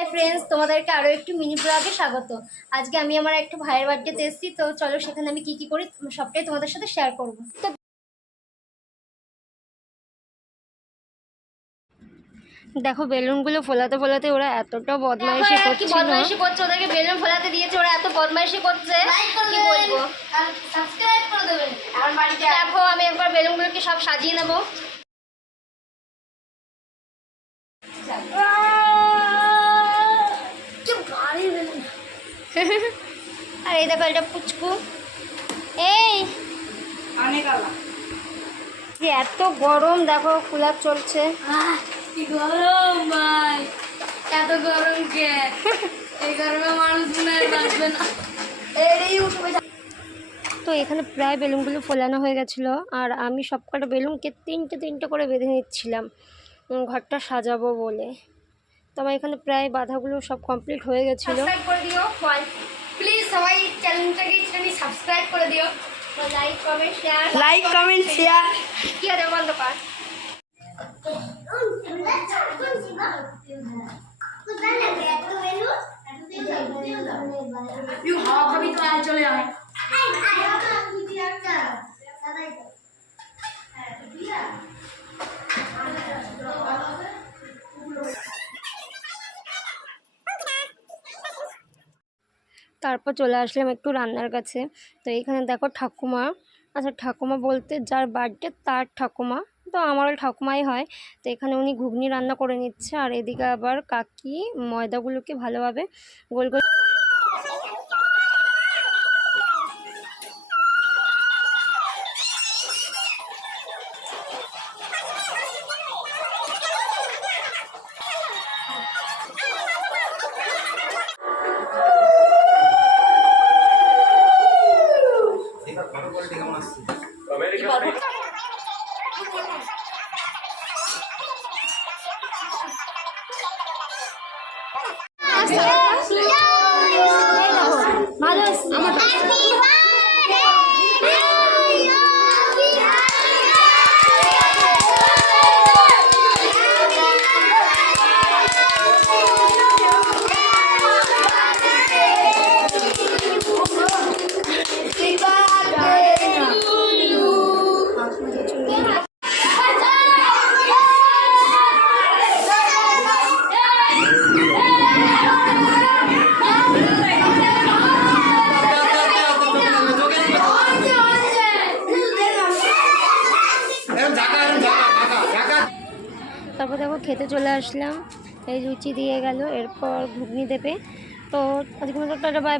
Hi friends, তোমাদেরকে আরও একটু মিনি ব্লগে স্বাগত। আজকে আমি আমার একটা ভাইয়ের বার্থডেতে এসেছি, তো চলো সেখানে আমি কি করি সবটাই তোমাদের সাথে শেয়ার করব। তো দেখো, বেলুনগুলো ফোলাতে ফোলাতে ওরা এতটা বদমাইশি করছে, ওদেরকে বেলুন ফোলাতে দিয়েছে, ওরা এত বদমাইশি করছে কি বলবো। সাবস্ক্রাইব করে দেবেন আমার বাড়িতে। দেখো, আমি একবার বেলুনগুলোকে সব সাজিয়ে নেবো। আর এই দেখো, এটা পুচকু। এই যে এত গরম, দেখো কুলার চলছে। গরম ভাই, এত গরম কে? এই গরমে মানুষ মনে হয় বাঁচবে না। তো এখানে প্রায় বেলুনগুলো ফোলানো হয়ে গেছিলো, আর আমি সবকটা বেলুনকে তিনটে তিনটে করে বেঁধে নিচ্ছিলাম ঘরটা সাজাবো বলে। তো আমার এখানে প্রায় বাধাগুলো সব কমপ্লিট হয়ে গেছিলো। করে দিও প্লিজ, সবাই চ্যানেলটাকে সাবস্ক্রাইব করে দিও। লাইক কমেন্ট শেয়ার কি আছে বন্ধ কর। হাওয়া খাবি তো আয়, চলে আয়। তারপর চলে আসলাম একটু রান্নার কাছে। তো এইখানে দেখো ঠাকুমা, আচ্ছা ঠাকুমা বলতে যার বার্থডে তার ঠাকুমা, তো আমারও ঠাকুমাই হয়। তো এখানে উনি ঘুগনি রান্না করে নিচ্ছে, আর এদিকে আবার কাকি ময়দাগুলোকে ভালোভাবে গোল গোল ভালো তারপর দেখো খেতে চলে আসলাম, এই লুচি দিয়ে গেল, এরপর ঘুগনি দেবে। তো আজকে মতো টাটা বাই।